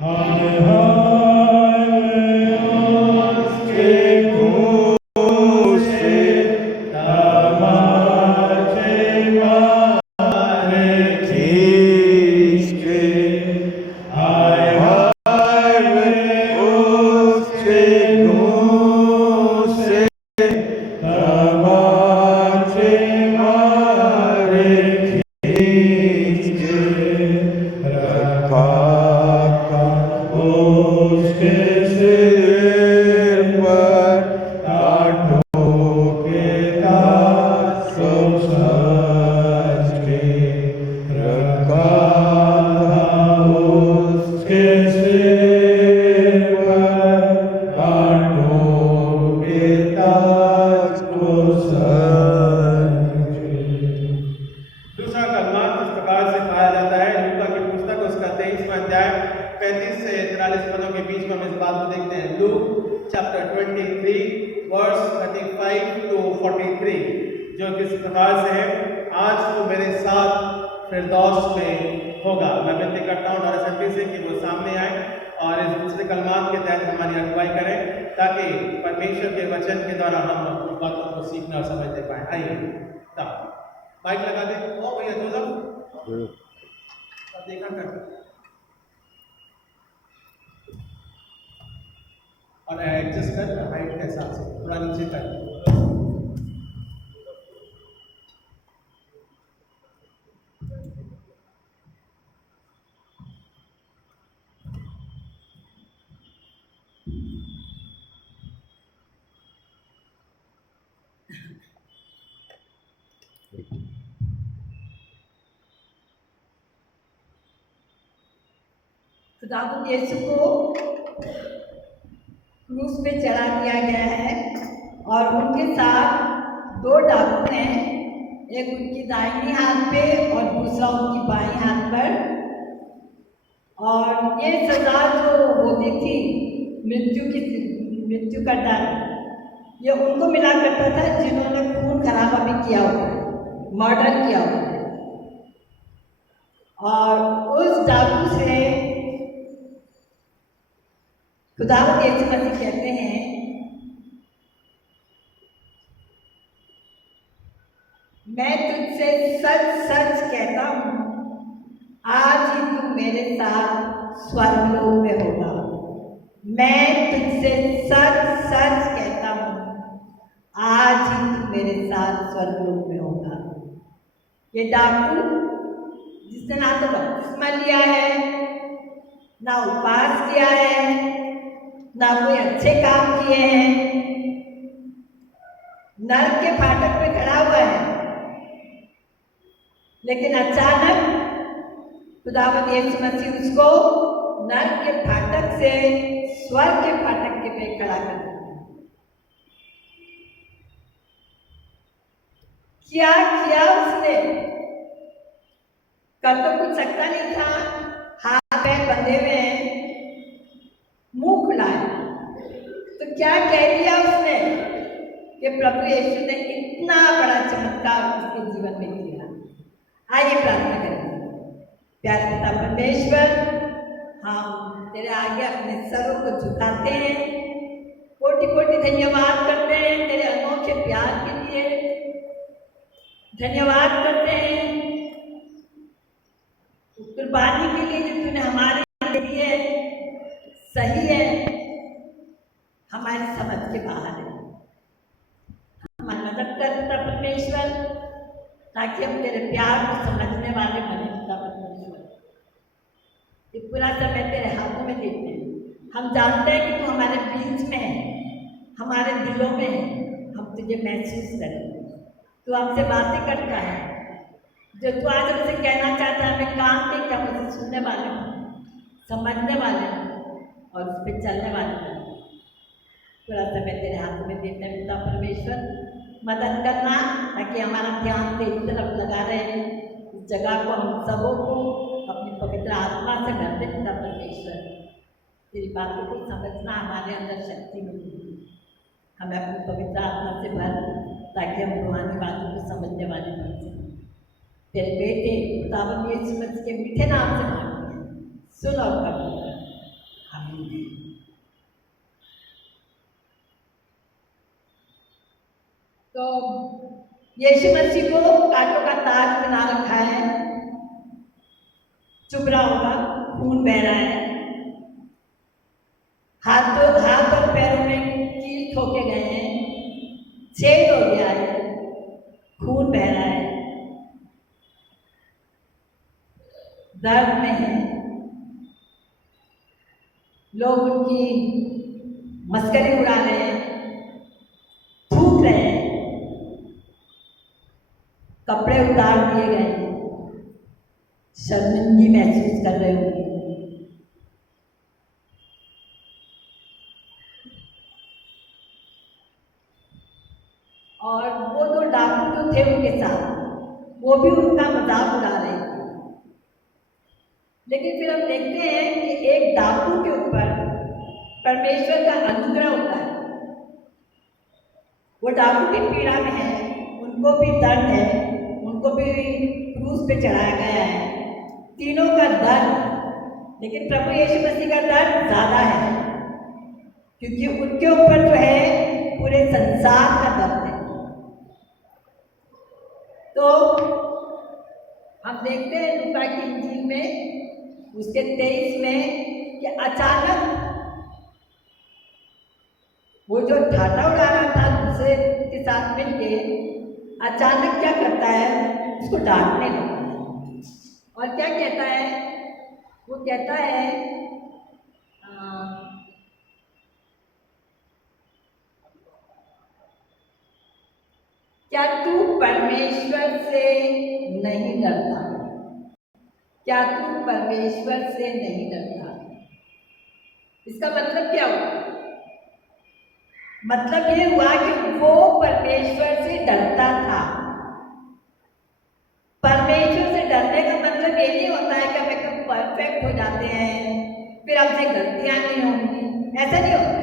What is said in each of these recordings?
हाय हाय उसके मुँह से तमाचे मारे खींच के। हाय हाय उसके मुँह से तमाचे मारे खींच के। रखा उसके सिर पर कांटों के ताज सज के। रखा उसके सिर पर कांटों के ताज को सज के। दूसरा कलमात इस प्रकार से पाया जाता है। लूका की पुस्तक उसका 23वां अध्याय 35 से 43 पदों के बीच में हम इस बात को देखते हैं। लूक चैप्टर 23 वर्स 35 to 43, जो किस प्रकार से है, आज तो मेरे साथ फिरदौस में होगा। मैं विनती करता हूँ नरसंती से कि वो सामने आए और इस दूसरे कलमात के तहत हमारी अगुवाई करें, ताकि परमेश्वर के वचन के द्वारा हम अपनी बातों को सीखना और समझने पाए। आइए तब माइक लगा दे। ओ भैया जोजफ देखा कर और एडजस्ट कर हाइट के हिसाब से थोड़ा नीचे कर। खुदावंद यीशु को क्रूस पे चढ़ा दिया गया है और उनके साथ दो डाकू हैं, एक उनकी दाहिनी हाथ पे और दूसरा उनकी बाईं हाथ पर। और ये सजा जो होती थी, मृत्यु का डर, ये उनको मिला करता था जिन्होंने खून खराबा भी किया हुआ, मर्डर किया हुआ। और उस डाकू से खुदावंद यीशु मसीह कहते हैं, मैं तुझसे सच सच कहता हूँ, आज ही तू मेरे साथ स्वर्गलोक में होगा। मैं तुझसे सच सच कहता हूँ, आज ही तू मेरे साथ स्वर्गलोक में होगा। ये डाकू जिसने ना तो बपतिस्मा लिया है, ना उपवास किया है, ना कोई अच्छे काम किए हैं, नरक के फाटक पे खड़ा हुआ है, लेकिन अचानक खुदावंद यीशु मसीह उसको नरक के फाटक से स्वर्ग के फाटक के पे खड़ा कर दिया। क्या किया उसने? कर तो कुछ सकता नहीं था, हाथ पैर बंधे हुए हैं, मुंह खुला है, तो क्या कह दिया उसने कि प्रभु यीशु ने इतना बड़ा चमत्कार उसके जीवन में किया। आइए प्रार्थना करें। प्यारे पिता परमेश्वर, हम तेरे आगे अपने सरों को झुकाते हैं, कोटि कोटि धन्यवाद करते हैं तेरे अनोखे प्यार के लिए, धन्यवाद करते हैं कुर्बानी के लिए जो तूने हमारे लिए सही है, हमारी समझ के बाहर है। हमारी मदद कर पिता परमेश्वर, ताकि हम तेरे प्यार को समझने वाले बने पिता परमेश्वर। ये पूरा समय तेरे हाथों में देते हैं। हम जानते हैं कि तू हमारे बीच में है, हमारे दिलों में है, हम तुझे महसूस करें। तू हमसे बातें करता है, जो तू आज हमसे कहना चाहता है, हमें काम के क्या मुझे सुनने वाले हो, समझने वाले हो और उस पर चलने वाले हो। पूरा समय तेरे हाथों में देते हैं पिता परमेश्वर। मदद करना ताकि हमारा ध्यान तेरी तरफ लगा रहे, इस जगह को हम सबों को अपनी पवित्र आत्मा से भर दे पिता परमेश्वर। तेरी बातों को समझना हमारे अंदर शक्ति मिली, हमें अपनी पवित्र आत्मा से भर, ताकि हम रूहानी बातों को समझने वाले बन सकें। तेरे बेटे खुदावंद यीशु मसीह के मीठे नाम से मांगते हैं, सुन और कबूल कर। होगी। तो यीशु मसीह को कांटों का ताज बना रखा है, चुभ रहा होगा, खून बह रहा है, हाथ और पैरों में कील ठोके गए हैं, छेद हो गया है, खून बह रहा है, दर्द में है, लोग उनकी मस्करी उड़ा रहे हैं, थूक रहे हैं, कपड़े उतार दिए गए हैं, शर्मिंदगी महसूस कर रहे होंगे। और वो दो डाकू जो थे उनके साथ, वो भी उनका मजाक उड़ा रहे थे। लेकिन फिर हम देखते हैं कि एक डाकू के ऊपर परमेश्वर का अनुग्रह होता है। वो डाकू की पीड़ा में है, उनको भी दर्द है, उनको भी क्रूस पे चढ़ाया गया है, तीनों का दर्द, लेकिन प्रभु यीशु मसीह का दर्द ज्यादा है, क्योंकि उनके ऊपर जो है पूरे संसार का दर्द है। तो हम देखते हैं लूका की इंजील में उसके 23 में कि अचानक वो जो ठाटा उड़ा रहा था दूसरे के साथ मिलके, अचानक क्या करता है, उसको डांटने लगता है। और क्या कहता है, वो कहता है क्या तू परमेश्वर से नहीं डरता? क्या तू परमेश्वर से नहीं डरता? इसका मतलब क्या हुआ? मतलब ये हुआ कि वो परमेश्वर से डरता था। परमेश्वर से डरने का मतलब ये नहीं होता है कि हम एकदम परफेक्ट हो जाते हैं, फिर हमसे गलतियां नहीं होंगी, ऐसा नहीं होता।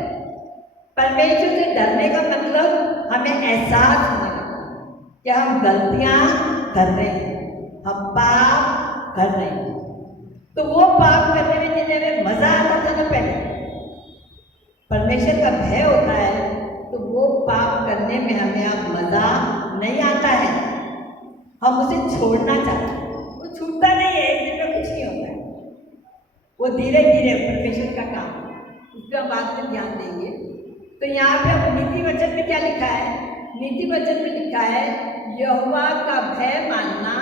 परमेश्वर से डरने का मतलब हमें एहसास होना कि हम गलतियां कर रहे हैं, हम पाप कर रहे हैं। तो वो पाप करने में जिन्हें हमें मजा आता था ना पहले, परमेश्वर का भय होता है, तो वो पाप करने में हमें अब मजा नहीं आता है, हम उसे छोड़ना चाहते हैं। वो छूटता नहीं है, एक दिन में कुछ नहीं होता है, वो धीरे धीरे परमेश्वर का काम, उस पर हम बाद में ध्यान देंगे। तो यहाँ पे अब नीति वचन में क्या लिखा है? नीति वचन में लिखा है यहोवा का भय मानना,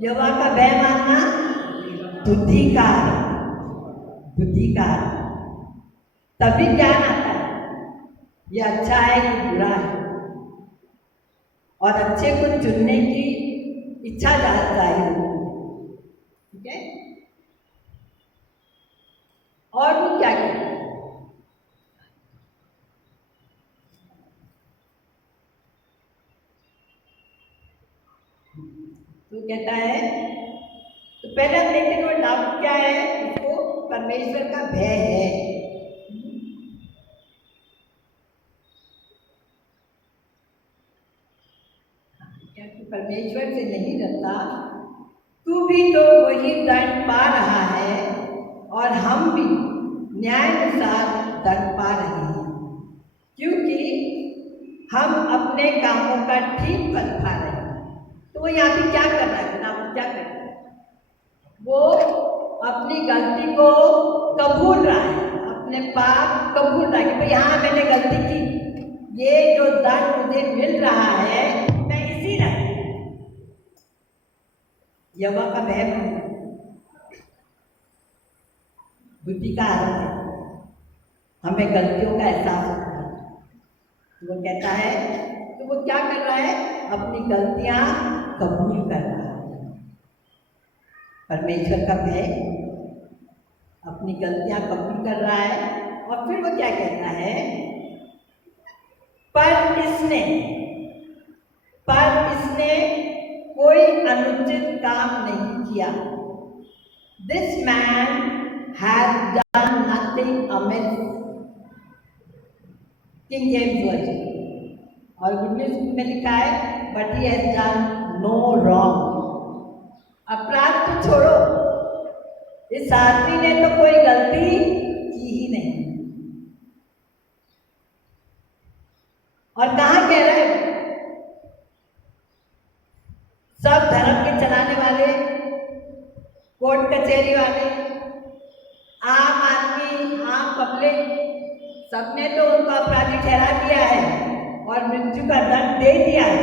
यहोवा का भय मानना बुद्धि का है, बुद्धि का है, तभी ज्ञान आता है, ये अच्छा है ये बुरा है, और अच्छे को चुनने की इच्छा जाहिर होती है। ठीक है, और वो क्या कहता है? तो कहता है, तो पहले हम देखते हैं वो डाउट क्या है, उसको परमेश्वर का भय है। क्या तू परमेश्वर से नहीं डरता? तू भी तो वही दंड पा रहा है और हम भी न्यायानुसार दंड पा रहे हैं, क्योंकि हम अपने कामों का ठीक फल पा रहे हैं। तो वो यहाँ पे क्या कर रहा है? आप क्या कर रहा है? वो अपनी गलती को कबूल रहा है, अपने पाप कबूल रहा है कि भाई हाँ मैंने गलती की, ये जो दंड मुझे मिल रहा है मैं इसीलिए यहोवा का भय मानना बुद्धि का आरंभ है, हमें गलतियों का एहसास होता है। वो कहता है, तो वो क्या कर रहा है? अपनी गलतियां कबूल कर रहा है। परमेश्वर का भय, अपनी गलतियां कबूल कर रहा है। और फिर वो क्या कहता है? पर इसने कोई अनुचित काम नहीं किया। This man has done nothing amiss, king James version. और गुड न्यूज में लिखा है but he has done no wrong. अपराध तो छोड़ो, इस आदमी ने तो कोई गलती और कहाँ कह रहे हैं? सब धर्म के चलाने वाले, कोर्ट कचहरी वाले, आम आदमी, आम पब्लिक, सबने तो उनको अपराधी ठहरा दिया है और मृत्यु का दंड दे दिया है।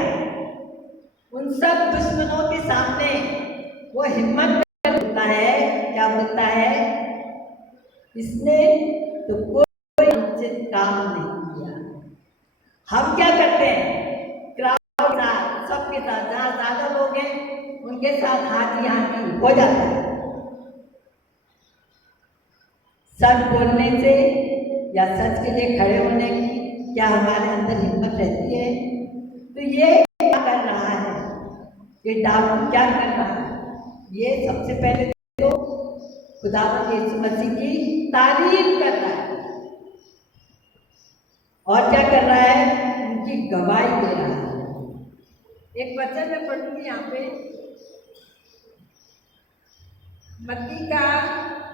उन सब दुश्मनों के सामने वो हिम्मत कर बोलता है, क्या बोलता है? इसने तो कोई अनुचित काम नहीं किया। हम क्या करते हैं? क्राउड के साथ, सबके साथ, जहाँ ज्यादा लोग हैं उनके साथ हाथी हाथी हो जाता है। सच बोलने से या सच के लिए खड़े होने की क्या हमारे अंदर हिम्मत रहती है? तो ये क्या कर रहा है? ये डाकू क्या कर रहा है? ये सबसे पहले तो खुदावंद यीशु मसीह की तारीफ कर रहा है और क्या कर रहा है? उनकी गवाही दे रहा है। एक वचन में पढ़ूंगी यहाँ पे, मत्ती का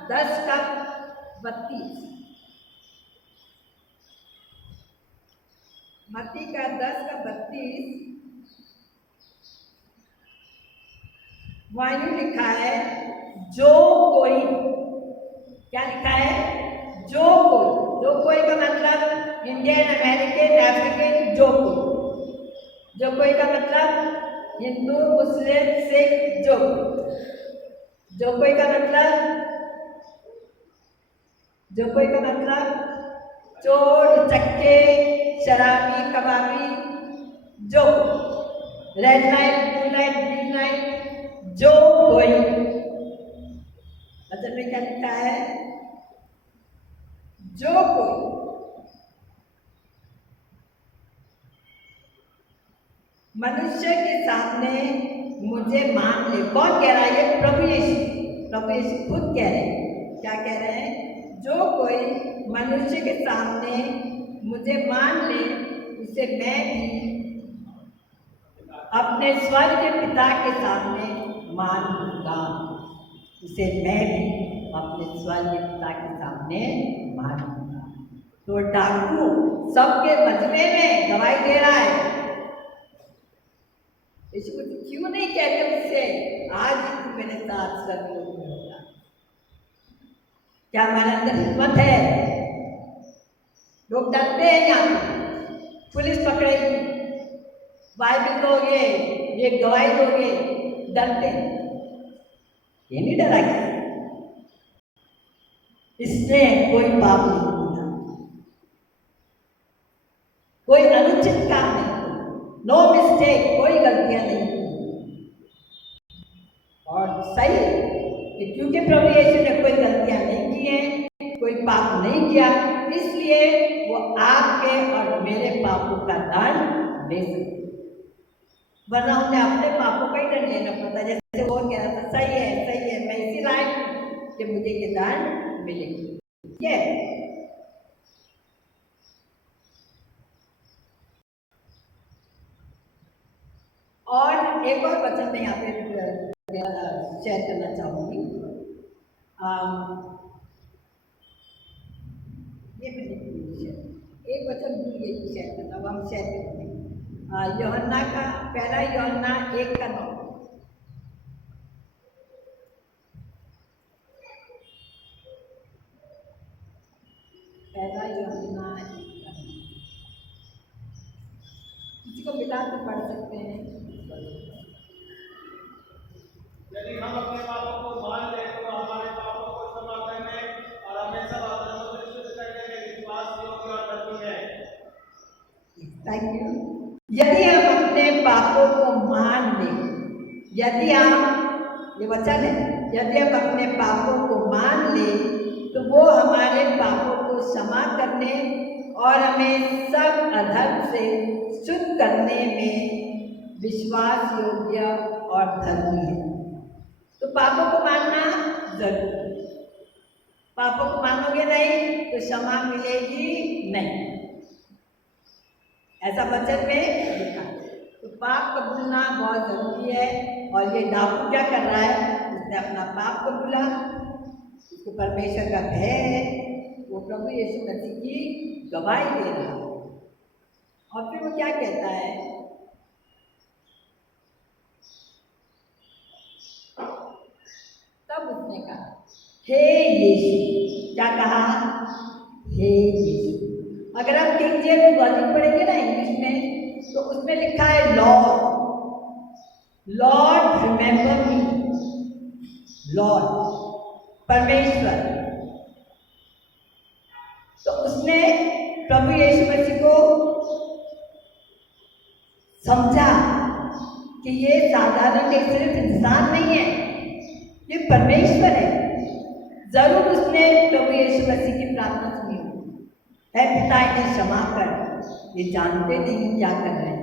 10:32। मत्ती का 10:32 वहीं लिखा है, जो कोई, क्या लिखा है? जो कोई का मतलब इंडियन, अमेरिकन, अफ्रीकन, जो कोई का मतलब हिंदू, मुस्लिम, सिख, जो कोई का मतलब चोर, चक्के, शराबी, कबाबी, जो red light, blue light, green light, जो कोई, मतलब में क्या लिखा है? जो कोई मनुष्य के सामने मुझे मान ले। कौन कह रहा है? ये प्रभु यीशु खुद कह रहे हैं। क्या कह रहे हैं? जो कोई मनुष्य के सामने मुझे मान ले, उसे मैं भी अपने स्वर्ग के पिता के सामने मान लूंगा। उसे मैं भी अपने स्वर्ग के पिता के सामने मान लूंगा। तो डाकू सबके मजमे में गवाही दे रहा है। इसको क्यों नहीं कहते उससे, आज तू मेरे साथ स्वर्गलोक में होगा? क्या हमारे अंदर हिम्मत है? लोग डरते हैं, यहाँ पुलिस पकड़ेगी, बाइबल दोगे, ये गवाही दोगे, डरते हैं। ये नहीं डरा क्या? इसने कोई पाप नहीं किया, कोई अनुचित काम नहीं, नो मिस्टेक, कोई गलतियां नहीं की। और सही कि क्योंकि प्रभु यीशु ने कोई गलतियां नहीं की हैं, कोई पाप नहीं किया, इसलिए वो आपके और मेरे पापों का दंड ले सकते, वरना उन्हें अपने पापों का ही दंड लेना पड़ता। जैसे वो कह रहा था, सही है, मैं इसी लायक हूं कि मुझे ये दंड मिले। ये और एक और वचन मैं यहाँ पे शेयर करना चाहूंगी। ये एक वचन ये शेयर करना, वो हम शेयर करते हैं। यूहन्ना का पहला यूहन्ना 1:9। पहला यूहन्ना 1:9 किसी को मिला तो पढ़ सकते हैं। यदि हम अपने पापों को मान लें तो हमारे पापों को क्षमा करने और हमें सब अधर्मों से शुद्ध करने में विश्वास योग्य और धर्मी है। Thank you. यदि हम अपने पापों को मान लें, यदि हम, ये वचन है, यदि हम अपने पापों को मान लें तो वो हमारे पापों को क्षमा करने और हमें सब अधर्म से शुद्ध करने में विश्वास योग्य और धर्मी है। तो पापों को मानना जरूरी। पापों को मानोगे नहीं तो क्षमा मिलेगी नहीं, ऐसा वचन में लिखा। तो पाप कबूलना बहुत जरूरी है। और ये डाकू क्या कर रहा है? उसने अपना पाप कबूला, उसको परमेश्वर का भय है, वो प्रभु यीशु मसीह की गवाही दे रहा है। और फिर वो क्या कहता है, तब उसने कहा हे यीशु। क्या कहा? हे यीशु। अगर आप किंग जेम्स वर्जन पढ़ेंगे ना इंग्लिश में, तो उसमें लिखा है लॉर्ड, लॉर्ड रिमेंबर मी, लॉर्ड परमेश्वर। तो उसने प्रभु यीशु मसीह को समझा कि ये साधारण एक सिर्फ इंसान नहीं है, ये परमेश्वर है। जरूर उसने प्रभु यीशु मसीह की प्रार्थना सुनी, है पिता इन्हें क्षमा कर, ये जानते नहीं क्या कर रहे हैं।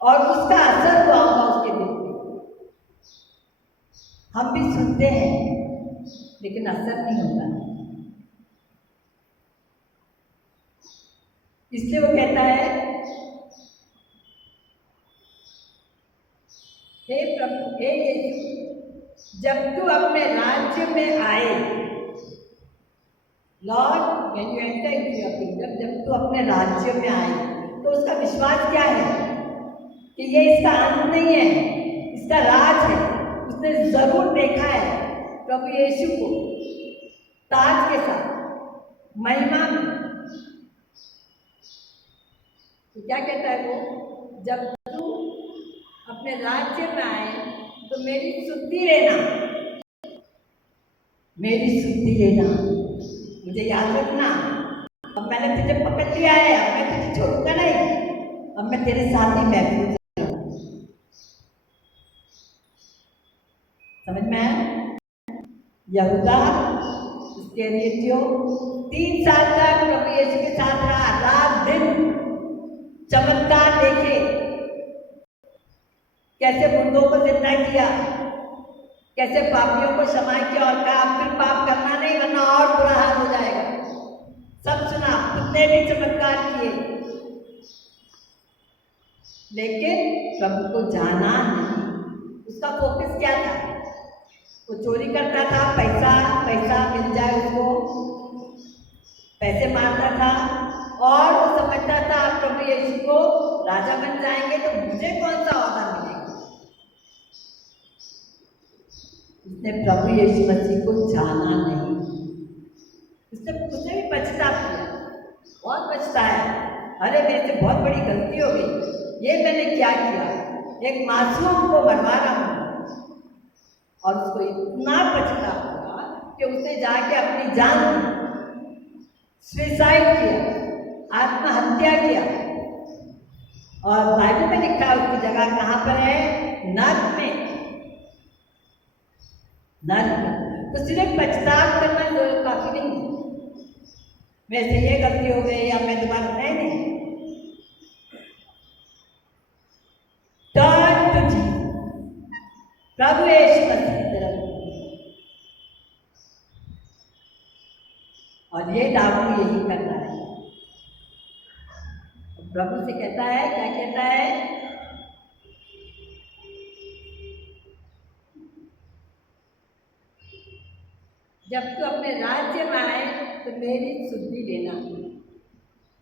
और उसका असर हुआ होगा उसके दिल पे। हम भी सुनते हैं लेकिन असर नहीं होता, इसलिए वो कहता है हे प्रभु, हे यीशु, जब तू अपने राज्य में आए, Lord when you enter into your kingdom, जब तू अपने राज्य में आए, तो उसका विश्वास क्या है कि ये इसका अंत नहीं है, इसका राज है। उसने जरूर देखा है प्रभु यीशु को ताज के साथ महिमा में। तो क्या कहता है वो, जब तू अपने राज्य में आए तो मेरी सुधि लेना, मेरी सुधि लेना, मुझे याद रखना। अब मैंने तुझे पकड़ लिया है, अब मैं तुझे छोड़ूंगा नहीं, अब मैं तेरे साथ ही महफूज। समझ में आया? यहूदा इस्करियोती 3 साल तक प्रभु यीशु के साथ रहा, रात दिन चमत्कार देखे, कैसे मुर्दों को जिंदा किया, कैसे पापियों को क्षमा किया और कहा फिर पाप करना नहीं वरना और बुरा हाल हो जाएगा। सब सुना, कितने भी चमत्कार किए, लेकिन प्रभु को जाना नहीं। उसका फोकस क्या था? वो चोरी करता था, पैसा मिल जाए उसको, पैसे मारता था और वो समझता था प्रभु यीशु को राजा बन जाएंगे तो मुझे कौन सा औहदा मिलेगा। उसने प्रभु यीशु मसीह को जाना नहीं। उसने भी पछतावा किया, बहुत पछताया, अरे मेरे से बहुत बड़ी गलती हो गई, ये मैंने क्या किया, एक मासूम को मरवा रहा हूँ। और उसको इतना पछतावा हुआ कि उसने जाके अपनी जान सुसाइड किया, आत्महत्या किया। और बाइबल में लिखा है उसकी जगह कहाँ पर है? नर्क में, नर्क में। तो सिर्फ पछतावा करना तो काफी नहीं, मेरे से ये गलती हो गई या मैं दोबारा नहीं। टर्न टू जीसस, प्रभु यीशु मसीह की तरफ। और ये डाकू यही कर रहा है। प्रभु से कहता है, क्या कहता है? जब तू अपने राज्य में आए तो मेरी सुधि लेना।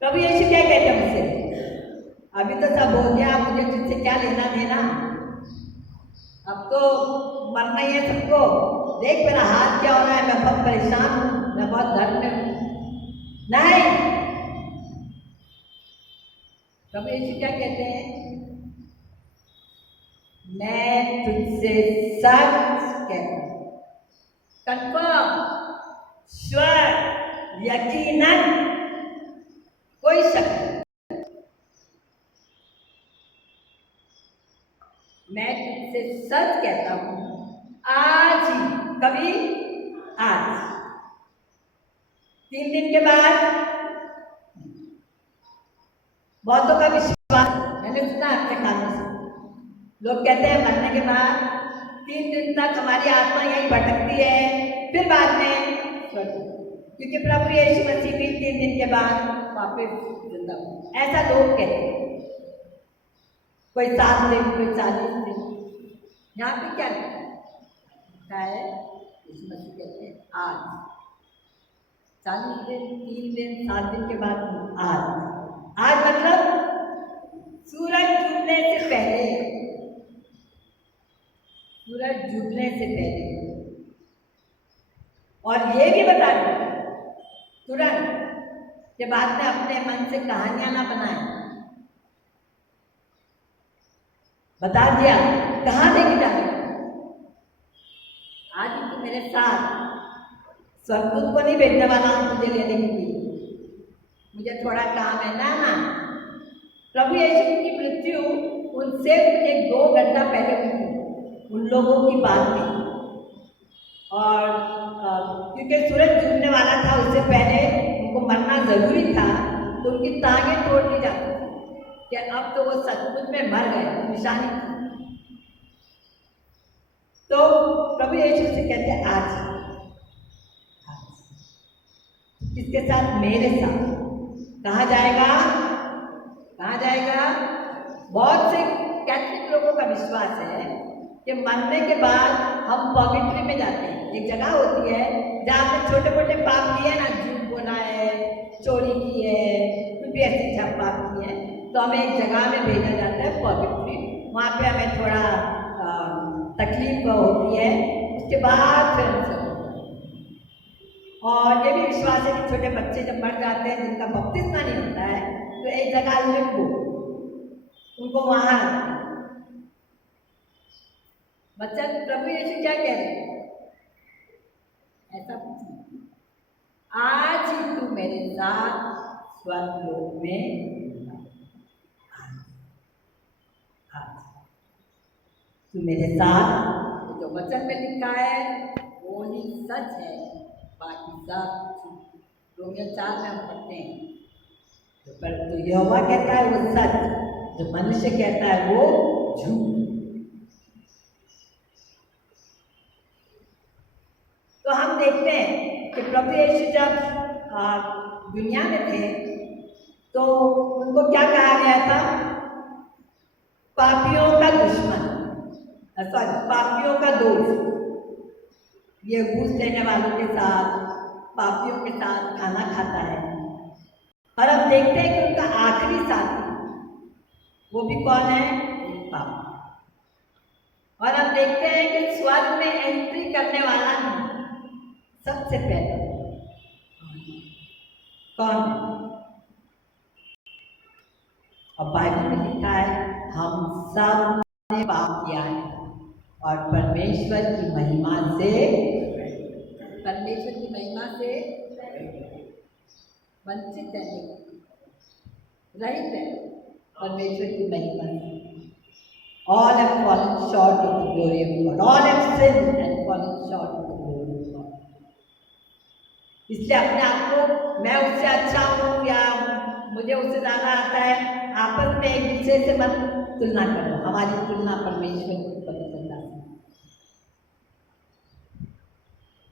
प्रभु यीशु क्या कहते हैं मुझसे? अभी तो सब हो गया, मुझे तुझसे क्या लेना देना, अब तो मरना ही है सबको। देख मेरा हाथ क्या हो रहा है, मैं बहुत परेशान हूँ, मैं बहुत दर्द में हूँ। नहीं, प्रभु यीशु क्या कहते हैं? मैं तुझसे सच कहता हूं, कंफर्म, श्योर, यकीनन, कोई शक नहीं, मैं तुझसे सच कहता हूं, आज ही, कभी? आज, 3 दिन के बाद। बहुतों का विश्वास, मैंने सुना आपके कानों से, लोग कहते हैं मरने के बाद 3 दिन तक हमारी आत्मा यहीं भटकती है, फिर बाद में स्वर्ग। क्योंकि प्रभु यीशु मसीह भी 3 दिन के बाद वापस जिंदा हुए, ऐसा लोग कहते हैं। कोई 7 दिन, कोई 40 दिन। यहाँ पे क्या लिखा है? यीशु मसीह कहते हैं आज। 40 दिन, 3 दिन, 7 दिन के बाद आज मतलब सूरज डूबने से पहले, सूरज डूबने से पहले। और ये भी बता दें तुरंत कि बाद में अपने मन से कहानियां ना बनाए। बता दिया कहाँ लेके जाना। आज ही तू मेरे साथ, स्वर्गदूत को नहीं भेजने वाला हूं तुझे लेने के लिए, मुझे थोड़ा काम है ना। प्रभु यीशु की मृत्यु उनसे 2 घंटा पहले हुई थी, उन लोगों की बात में। और क्योंकि सूरज डूबने वाला था, उससे पहले उनको मरना जरूरी था, तो उनकी टांगें तोड़ दी जाती थी कि अब तो वो सचमुच में मर गए, निशानी थी। तो प्रभु यीशु से कहते आज किसके साथ? मेरे साथ। कहाँ जाएगा? कहाँ जाएगा? बहुत से कैथोलिक लोगों का विश्वास है कि मरने के बाद हम पॉर्गेटरी में जाते हैं। एक जगह होती है जहाँ पे छोटे मोटे पाप किए ना, झूठ बोला है, चोरी की है, कुछ भी ऐसी पाप की है, तो हमें एक जगह में भेजा जाता है पॉर्गेटरी। वहाँ पे हमें थोड़ा तकलीफ होती है, उसके बाद फिर हम सब। और ये भी विश्वास है कि छोटे बच्चे जब मर जाते हैं, जिनका बपतिस्मा नहीं होता है, तो एक जगह लिम्बो, उनको वहाँ बच्चा। प्रभु यीशु क्या कह रहे हैं? ऐसा कुछ नहीं, आज ही तू मेरे साथ स्वर्गलोक में, आज तू मेरे साथ। जो वचन में लिखा है वो ही सच है, बाकी सब रोमियो 4 में हम पढ़ते हैं। पर जो यहोवा कहता है वो सच, जो मनुष्य कहता है वो झूठ। तो हम देखते हैं कि प्रभु यीशु जब दुनिया में थे तो उनको क्या कहा गया था? पापियों का दुश्मन, सॉरी पापियों का दोस्त। ये घूस लेने वालों के साथ, पापियों के साथ खाना खाता है। और अब देखते हैं कि उनका आखिरी साथी वो भी कौन है? पाप। और अब देखते हैं कि स्वर्ग में एंट्री करने वाला सबसे पहले कौन है? और बाइबल में लिखा है हम सब ने पाप किया है और परमेश्वर की महिमा से वंचित है, रहित है परमेश्वर की महिमा से। All have fallen short of the glory of God. All have sinned and fallen short of the glory of God. इसलिए अपने आप को मैं उससे अच्छा हूँ या मुझे उससे ज़्यादा आता है, आपस में एक दूसरे से मत तुलना करो। हमारी तुलना परमेश्वर की पवित्रता से,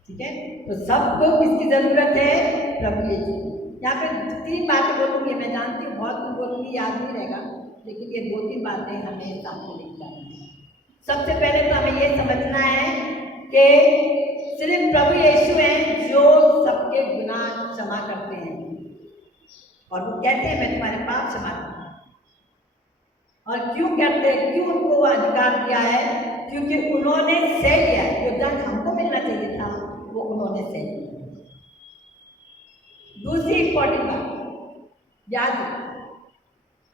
ठीक है? तो सबको किसकी जरूरत है? प्रभु यीशु। यहाँ पे 3 बातें बोलूँगी, मैं जानती हूँ बहुत कुछ बोलूँगी, याद नहीं रहेगा, लेकिन ये 2-3 बातें हमें सामने लेकर जानी है। सबसे पहले तो हमें ये समझना है कि सिर्फ प्रभु यीशु हैं जो सबके गुनाह क्षमा करते हैं, और वो कहते हैं मैं तुम्हारे पाप क्षमा करता हूँ। और क्यों कहते हैं? क्यों उनको वो अधिकार दिया है? क्योंकि उन्होंने सह लिया, जो दंड हमको मिलना चाहिए था वो उन्होंने सह लिया। दूसरी इंपॉर्टेंट बात याद रखो,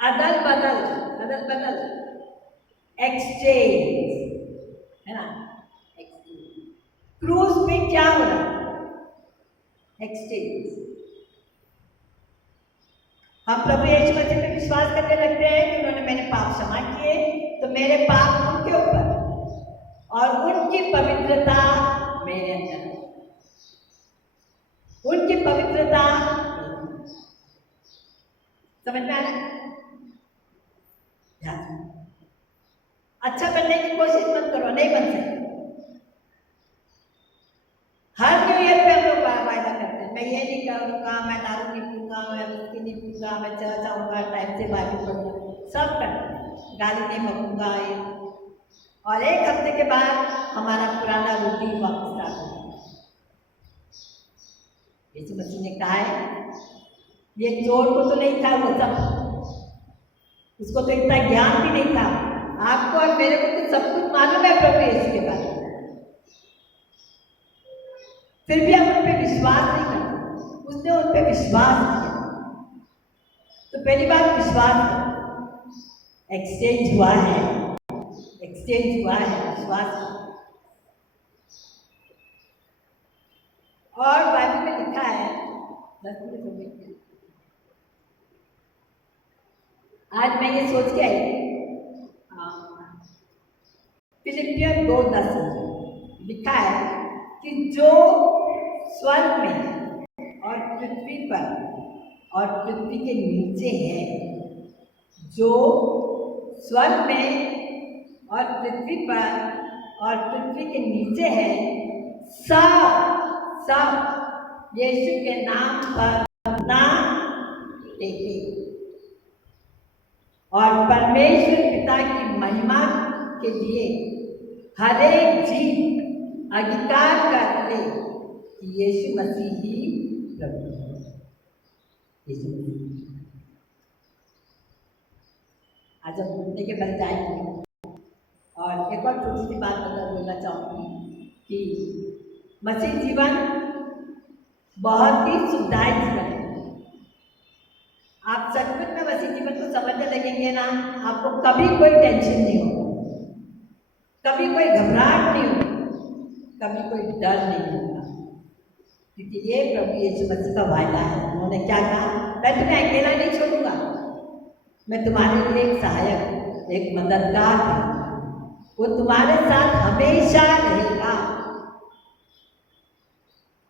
अदल बदल एक्सचेंज है ना। क्रूज पे क्या हो रहा है? एक्सचेंज। हम प्रभु यीशु मसीह पे विश्वास करने लगते हैं कि उन्होंने मेरे पाप क्षमा किए, तो मेरे पाप उनके ऊपर और उनकी पवित्रता मेरे अंदर, उनकी पवित्रता। समझ में आ रहा है? अच्छा बनने की कोशिश मत करो, नहीं बन सकते। हर न्यू ईयर पे हम लोग वायदा करते हैं, मैं ये नहीं करूँगा, मैं दारू नहीं पीऊँगा, मैं विस्की नहीं पीऊँगा, मैं चर्च आऊँगा, टाइम से बाइबल पढ़ूँगा, सब करते हैं, गाली नहीं बकूँगा। और 1 हफ्ते के बाद हमारा पुराना रूटीन वापस स्टार्ट होगा। यीशु मसीह ने कहा है, ये चोर को तो नहीं था वो सब, उसको तो इतना ज्ञान भी नहीं था। आपको और मेरे को तो सब कुछ मालूम है प्रभु यीशु के बारे में, फिर भी हम उन पर विश्वास नहीं करते। उसने उन पर विश्वास किया। तो पहली बात विश्वास, एक्सचेंज हुआ है, एक्सचेंज हुआ है विश्वास। और बाइबल में लिखा है, 10 मिनट हो गए, आज मैं ये सोच के आई, फिलिपियन 2:10 लिखा है कि जो स्वर्ग में और पृथ्वी पर और पृथ्वी के नीचे है, जो स्वर्ग में और पृथ्वी पर और पृथ्वी के नीचे है, सब यीशु के नाम पर नाम टेके और परमेश्वर पिता की महिमा के लिए हर एक जीव अंगीकार कर ले कि यीशु मसीह ही प्रभु है। यीशु मसीह। आज हम घूमने के बल जाएंगे और एक और छोटी सी बात बोलना चाहूँगी कि मसीह जीवन बहुत ही सुखदायक जीवन है। आप सचमुच में मसीह जीवन को समझने लगेंगे ना, आपको कभी कोई टेंशन नहीं होगा, कभी कोई घबराहट नहीं होगी, कभी कोई डर नहीं होगा, क्योंकि ये प्रभु यीशु मसीह का वायदा है। उन्होंने क्या कहा, मैं तुम्हें अकेला नहीं छोड़ूंगा, मैं तुम्हारे लिए एक सहायक, एक मददगार हूँ, वो तुम्हारे साथ हमेशा रहेगा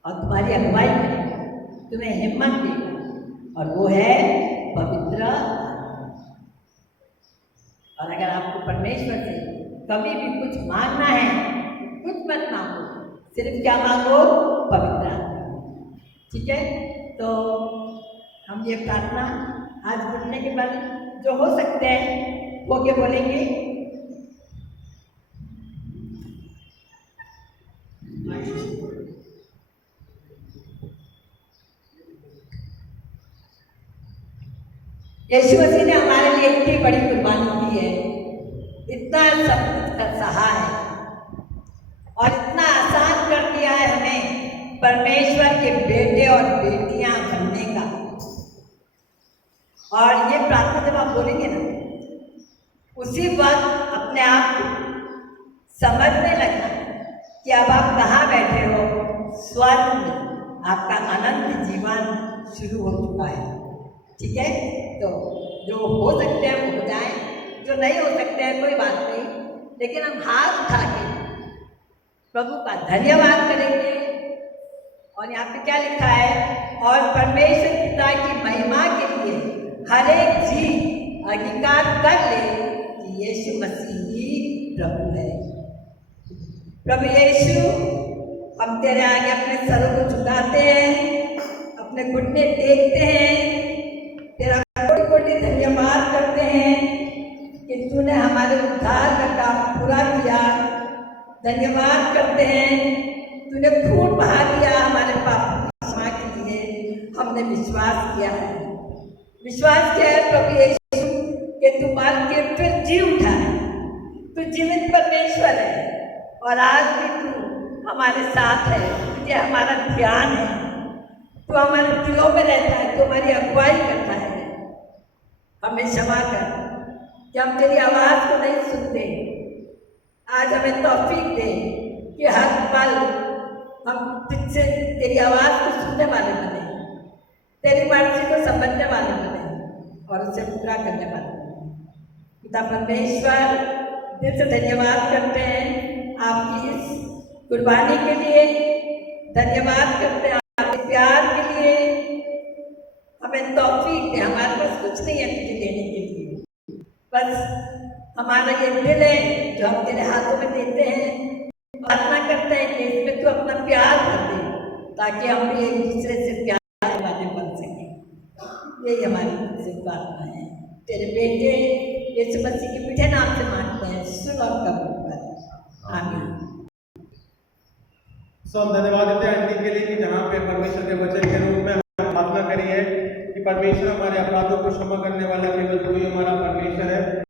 और तुम्हारी अगुवाई करेगा, तुम्हें हिम्मत देगा, और वो है पवित्र। और अगर आपको परमेश्वर से कभी भी कुछ मांगना है, कुछ मत मांगो, सिर्फ क्या मांगो, पवित्र। ठीक है, तो हम ये प्रार्थना आज बोलने के बाद जो हो सकते हैं वो क्या बोलेंगे। यीशु मसीह ने हमारे लिए इतनी बड़ी कुर्बानी दी है, इतना सब कुछ कर सहा है और इतना आसान कर दिया है हमें परमेश्वर के बेटे और बेटियां बनने का। और ये प्रार्थना जब आप बोलेंगे ना, उसी वक्त अपने आप को समझने लगना कि अब आप कहाँ बैठे हो, स्वर्ग में आपका अनंत जीवन शुरू हो चुका है। ठीक है, तो जो हो सकते हैं वो हो जाए, जो नहीं हो सकते हैं कोई बात नहीं, लेकिन हम हाथ उठा के प्रभु का धन्यवाद करेंगे। और यहाँ पे क्या लिखा है, और परमेश्वर पिता की महिमा के लिए हर एक जीव अंगीकार कर ले कि यीशु मसीह ही प्रभु है। प्रभु यीशु, हम तेरे आगे अपने सरों को झुकाते हैं, अपने घुटने टेकते हैं, तेरा कोटि धन्यवाद करते हैं कि तूने हमारे उद्धार का काम पूरा किया। धन्यवाद करते हैं, तूने खून बहा दिया हमारे पापों की क्षमा के लिए। हमने विश्वास किया है, विश्वास किया है प्रभु यीशु कि तू मार के फिर जी उठा है, तू जीवित परमेश्वर है और आज भी तू हमारे साथ है। तुझे हमारा ध्यान है, तू हमारे दिलों में रहता है, तू हमारी अगुवाई करता है। हमें क्षमा कर कि हम तेरी आवाज़ को नहीं सुनते। आज हमें तौफीक दे कि हर पल हम तुझसे तेरी आवाज़ को सुनने वाले बने, तेरी मर्जी को समझने वाले बने और उसे पूरा करने वाले बने। पिता परमेश्वर, दिल से धन्यवाद करते हैं आपकी इस कुर्बानी के लिए, धन्यवाद करते हैं आपके प्यार के लिए। हमें तौफीक दे, हमारे पास कुछ नहीं है तुझे देने के लिए, बस हमारा ये दिल है जो हम तेरे हाथों में देते हैं। प्रार्थना करते हैं कि इसमें तू अपना प्यार भर दे, ताकि हम भी एक दूसरे से प्यार वाले बन सकें। यही हमारी से प्रार्थना है, तेरे बेटे यीशु मसीह के मीठे नाम से मांगते हैं, सुन और कबूल कर, आमीन। हम धन्यवाद देते हैं आंटी के लिए कि जहाँ पे परमेश्वर के वचन के परमेश्वर हमारे अपराधों को क्षमा करने वाला केवल तू ही हमारा परमेश्वर है।